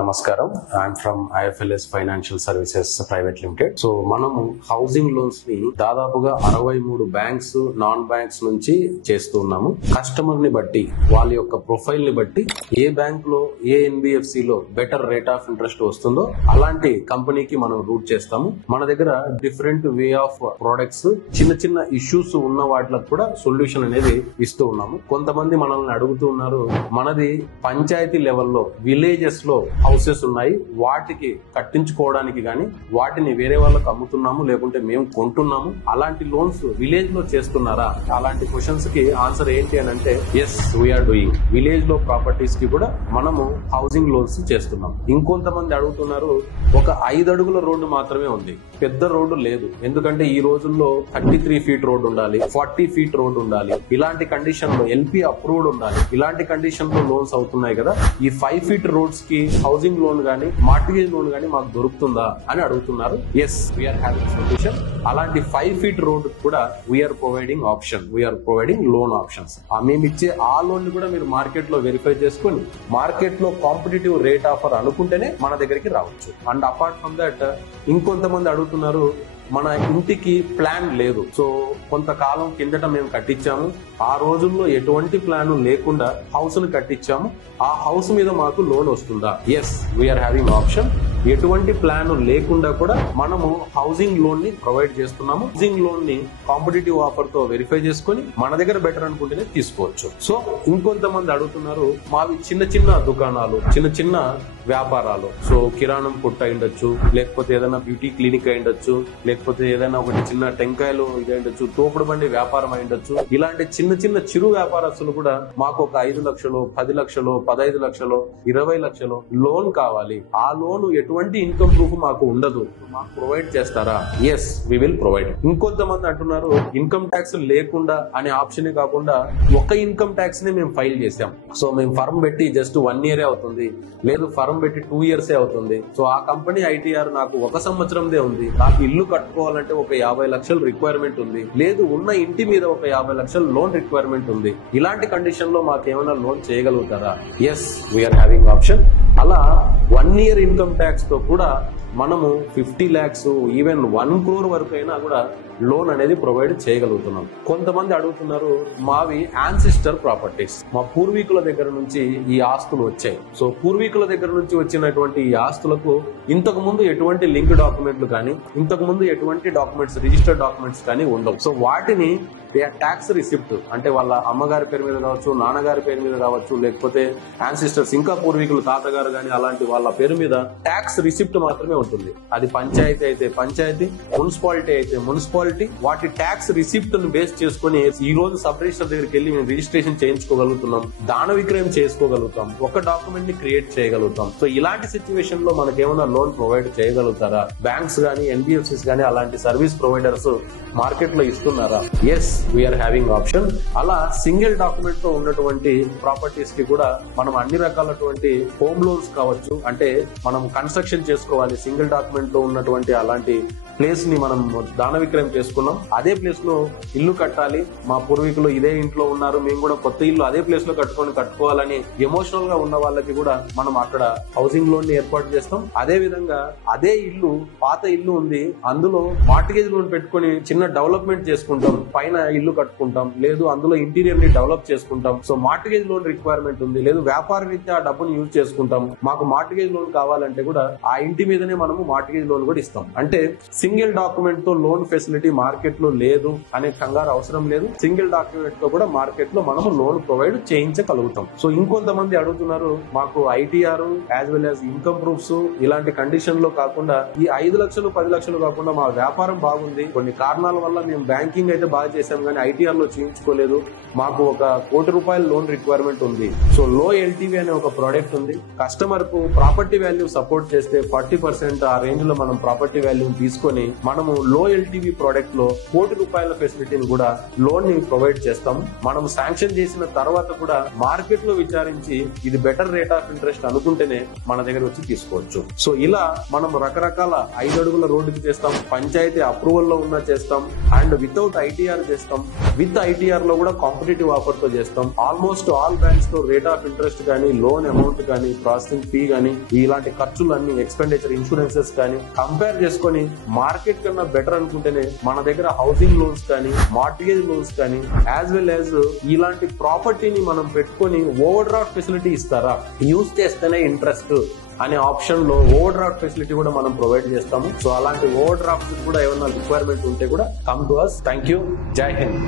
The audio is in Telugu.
నమస్కారం. I'm from IFLS financial services private limited. So మనము హౌసింగ్ లోన్స్ ని దాదాపుగా 63 బ్యాంక్స్, నాన్ బ్యాంక్స్ నుంచి చేస్తూ ఉన్నాము. కస్టమర్ ని బట్టి, వాళ్ళ యొక్క ప్రొఫైల్ ని బట్టి ఏ బ్యాంక్ లో, ఏ NBFC లో బెటర్ రేట్ ఆఫ్ ఇంట్రెస్ట్ వస్తుందో అలాంటి కంపెనీకి మనం రూట్ చేస్తాము. మన దగ్గర డిఫరెంట్ వే ఆఫ్ ప్రొడక్ట్స్, చిన్న చిన్న ఇష్యూస్ ఉన్న వాటికి కూడా సొల్యూషన్ అనేది ఇస్తూ ఉన్నాము. కొంతమంది మనల్ని అడుగుతూ ఉన్నారు, మనది పంచాయతీ లెవెల్లో, విలేజెస్ లో హౌసెస్ ఉన్నాయి, వాటికి కట్టించుకోవడానికి గానీ వాటిని వేరే వాళ్ళకి అమ్ముతున్నాము, లేకుంటే మేము కొంటున్నాము, అలాంటి లోన్స్ విలేజ్ లో చేస్తున్నారా? అలాంటి క్వశ్చన్స్ కి ఆన్సర్ ఏంటి అని అంటే, ఎస్ వీఆర్ డూయింగ్. విలేజ్ లో ప్రాపర్టీస్ కి కూడా మనము హౌసింగ్ లోన్స్ చేస్తున్నాం. ఇంకొంతమంది అడుగుతున్నారు, ఒక 5 అడుగుల రోడ్డు మాత్రమే ఉంది, పెద్ద రోడ్డు లేదు, ఎందుకంటే ఈ రోజుల్లో 33 ఫీట్ రోడ్ ఉండాలి, 40 ఫీట్ రోడ్ ఉండాలి, ఇలాంటి కండిషన్ లో LP అప్రూవ్డ్ ఉండాలి, ఇలాంటి కండిషన్ లో లోన్స్ అవుతున్నాయి కదా, ఈ 5 ఫీట్ రోడ్స్ కి హౌసింగ్ లోన్ గానీ, మార్టిగేజ్ లోన్ గానీ మాకు దొరుకుతుందా అని అడుగుతున్నారు. Yes, we're having solution. అలాంటి 5 ఫీట్ రోడ్ కూడా we're providing option, we're providing loan options. మేము ఇచ్చే ఆ లోన్ ని కూడా మీరు మార్కెట్ లో వెరిఫై చేసుకుని, మార్కెట్ లో కాంపిటేటివ్ రేట్ ఆఫర్ అనుకుంటేనే మన దగ్గరికి రావచ్చు. అండ్ అపార్ట్ ఫ్రమ్ దట్, ఇంకొంతమంది అడుగుతున్నారు, మన ఇంటికి ప్లాన్ లేదు, సో కొంతకాలం కిందట మేము కట్టించాము, ఆ రోజుల్లో ఎటువంటి ప్లాన్ లేకుండా హౌస్ ని కట్టించాము, ఆ హౌస్ మీద మాకు లోన్ వస్తుందా? Yes, we're having option. ఎటువంటి ప్లాన్ లేకుండా కూడా మనము హౌసింగ్ లోన్ ని ప్రొవైడ్ చేస్తున్నాము. హౌసింగ్ లోన్ ని కాంపిటేటివ్ ఆఫర్ తో వెరిఫై చేసుకుని మన దగ్గర బెటర్ అనుకుంటేనే తీసుకోవచ్చు. సో ఇంకొంతమంది అడుగుతున్నారు, మావి చిన్న చిన్న దుకాణాలు, చిన్న చిన్న వ్యాపారాలు, సో కిరాణం కొట్టు అయి ఉండొచ్చు, లేకపోతే ఏదైనా బ్యూటీ క్లినిక్ అయి ఉండొచ్చు, లేకపోతే ఏదైనా ఒకటి చిన్న టెంకాయలు ఇది ఉండొచ్చు, తోపుడు బండి వ్యాపారం అయి ఉండొచ్చు. ఇలాంటి చిన్న చిన్న చిరు వ్యాపారస్తులు కూడా మాకు ఒక 5 లక్షలు, 10 లక్షలు, 15 లక్షలు, 20 లక్షలు లోన్ కావాలి, ఆ లోన్ ఎటువంటి ఇన్కమ్ ప్రూఫ్ మాకు ఉండదు, మాకు ప్రొవైడ్ చేస్తారా? Yes, we will provide. ఇంకొంతమంది అంటున్నారు, ఇన్కమ్ ట్యాక్స్ లేకుండా అనే ఆప్షన్ కాకుండా ఒక ఇన్కమ్ ట్యాక్స్ ని మేము ఫైల్ చేసాం, సో మేము ఫర్మ్ పెట్టి జస్ట్ 1 ఇయర్ అవుతుంది, లేదు ఫర్మ్ పెట్టి 2 ఇయర్స్ అవుతుంది, సో ఆ కంపెనీ ITR నాకు 1 సంవత్సరందే ఉంది, నాకు ఇల్లు కట్టుకోవాలంటే ఒక 50 లక్షలు రిక్వైర్మెంట్ ఉంది, లేదు ఉన్న ఇంటి మీద ఒక 50 లక్షలు లోన్ రిక్వైర్మెంట్ ఉంది, ఇలాంటి కండిషన్ లో మాకు ఏమైనా లోన్ చేయగలుగుతారా? Yes, we're having option. అలా 1 ఇయర్ ఇన్కమ్ ట్యాక్స్ తో కూడా మనము 50 lakhs, ఈవెన్ 1 crore వరకు అయినా కూడా లోన్ అనేది ప్రొవైడ్ చేయగలుగుతున్నాం. కొంతమంది అడుగుతున్నారు, మావి యాన్సిస్టర్ ప్రాపర్టీస్, మా పూర్వీకుల దగ్గర నుంచి ఈ ఆస్తులు వచ్చాయి, సో పూర్వీకుల దగ్గర నుంచి వచ్చినటువంటి ఈ ఆస్తులకు ఇంతకు ముందు ఎటువంటి లింక్ డాక్యుమెంట్లు కానీ, ఇంతకు ముందు ఎటువంటి డాక్యుమెంట్స్, రిజిస్టర్డ్ డాక్యుమెంట్స్ కానీ ఉండవు. సో వాటిని ట్యాక్స్ రిసిప్ట్, అంటే వాళ్ళ అమ్మగారి పేరు మీద కావచ్చు, నాన్నగారి పేరు మీద కావచ్చు, లేకపోతే యాన్సిస్టర్స్ ఇంకా పూర్వీకులు తాతగారు కానీ అలాంటి వాళ్ళ పేరు మీద ట్యాక్స్ రిసిప్ట్ మాత్రమే ఉంటుంది. అది పంచాయతీ అయితే పంచాయతీ, మున్సిపాలిటీ అయితే మున్సిపాలిటీ, వాటి ట్యాక్స్ రిసిప్ట్ ను బేస్ చేసుకుని ఈ రోజు సబ్ రిజిస్టర్ దగ్గరికి వెళ్ళి మేము రిజిస్ట్రేషన్ చేయించుకోగలుగుతున్నాం, దాన విక్రయం చేసుకోగలుగుతాం, ఒక డాక్యుమెంట్ ని క్రియేట్ చేయగలుగుతాం. సో ఇలాంటి సిచ్యువేషన్ లో మనకేమైనా లోన్ ప్రొవైడ్ చేయగలుగుతారా? బ్యాంక్స్ గానీ, NBFCs గానీ అలాంటి సర్వీస్ ప్రొవైడర్స్ మార్కెట్ లో ఇస్తున్నారా? Yes, we're having option. అలా సింగిల్ డాక్యుమెంట్ తో ఉన్నటువంటి ప్రాపర్టీస్ కి కూడా మనం అన్ని రకాలటువంటి హోమ్ లోన్స్ కావచ్చు, అంటే మనం కన్స్ట్రక్షన్ చేసుకోవాలి, సింగిల్ డాక్యుమెంట్ లో ఉన్నటువంటి అలాంటి ప్లేస్ ని మనం దాన విక్రయం చేసుకున్నాం, అదే ప్లేస్ లో ఇల్లు కట్టాలి, మా పూర్వీకులు ఇదే ఇంట్లో ఉన్నారు, మేము కూడా కొత్త ఇల్లు అదే ప్లేస్ లో కట్టుకోవాలని ఎమోషనల్ గా ఉన్న వాళ్ళకి కూడా మనం అక్కడ హౌసింగ్ లోన్ ని ఏర్పాటు చేస్తాం. అదే విధంగా అదే ఇల్లు, పాత ఇల్లు ఉంది, అందులో మార్టిగేజ్ లోన్ పెట్టుకుని చిన్న డెవలప్మెంట్ చేసుకుంటాం, పైన ఇల్లు కట్టుకుంటాం, లేదు అందులో ఇంటీరియర్ ని డెవలప్ చేసుకుంటాం, సో మార్టిగేజ్ లోన్ రిక్వైర్మెంట్ ఉంది, లేదు వ్యాపార రీత్యా ఆ డబ్బుని యూజ్ చేసుకుంటాం, మాకు మార్టిగేజ్ లోన్ కావాలంటే కూడా ఆ ఇంటి మీదనే మనము మార్టిగేజ్ లోన్ కూడా ఇస్తాం. అంటే సింగిల్ డాక్యుమెంట్ తో లోన్ ఫెసిలిటీ మార్కెట్ లో లేదు అనే కంగారు అవసరం లేదు, సింగిల్ డాక్యుమెంట్ తో కూడా మార్కెట్ లో మనము లోన్ ప్రొవైడ్ చేయించగలుగుతాం. సో ఇంకొంతమంది అడుగుతున్నారు, మాకు ITR as well as income proofs ఇలాంటి కండిషన్ లో కాకుండా, ఈ 5 లక్షలు 10 లక్షలు కాకుండా మా వ్యాపారం బాగుంది, కొన్ని కారణాల వల్ల మేము బ్యాంకింగ్ అయితే బాగా చేసాం కానీ ITR లో చేయించుకోలేదు, మాకు ఒక 1 కోటి రూపాయల లోన్ రిక్వైర్మెంట్ ఉంది, సో లో LTV అనే ఒక ప్రోడక్ట్ ఉంది, కస్టమర్ కు ప్రాపర్టీ వాల్యూ సపోర్ట్ చేస్తే 40% ఆ రేంజ్ లో మనం ప్రాపర్టీ వాల్యూ తీసుకొని మనము లో LTV ప్రోడక్ట్ లో ₹1,00,00,000 ఫెసిలిటీని కూడా లోన్ ని ప్రొవైడ్ చేస్తాం. మనం శాంక్షన్ చేసిన తర్వాత కూడా మార్కెట్ లో విచారించి ఇది బెటర్ రేట్ ఆఫ్ ఇంట్రెస్ట్ అనుకుంటేనే మన దగ్గర వచ్చి తీసుకోవచ్చు. సో ఇలా మనం రకరకాల 5 అడుగుల రోడ్డుకి చేస్తాం, పంచాయతీ అప్రూవల్ లో ఉన్నా చేస్తాం, అండ్ వితౌట్ ఐటీఆర్ చేస్తాం, విత్ ఐటీఆర్ లో కూడా కాంపిటేటివ్ ఆఫర్ తో చేస్తాం. ఆల్మోస్ట్ ఆల్ బ్యాంక్స్ లో రేట్ ఆఫ్ ఇంట్రెస్ట్ కానీ, లోన్ అమౌంట్ కానీ, ప్రాసెసింగ్ ఫీ కానీ, ఇలాంటి ఖర్చులన్నీ, ఎక్స్పెండిచర్ ఇన్సూరెన్సెస్ కానీ కంపేర్ చేసుకొని మార్కెట్ కన్నా బెటర్ అనుకుంటేనే మన దగ్గర హౌసింగ్ లోన్స్ కానీ, మార్ట్గేజ్ లోన్స్ కానీ, యాజ్ వెల్ యాజ్ ఇలాంటి ప్రాపర్టీని మనం పెట్టుకొని ఓవర్ డ్రాఫ్ట్ ఫెసిలిటీ ఇస్తారా, యూజ్ చేస్తేనే ఇంట్రెస్ట్ అనే ఆప్షన్ లో ఓవర్ డ్రాఫ్ట్ ఫెసిలిటీ కూడా మనం ప్రొవైడ్ చేస్తాము. సో అలాంటి ఓవర్ డ్రాఫ్ట్ కూడా ఏమైనా రిక్వైర్మెంట్ ఉంటే కూడా come to us. Thank you. జై హింద్.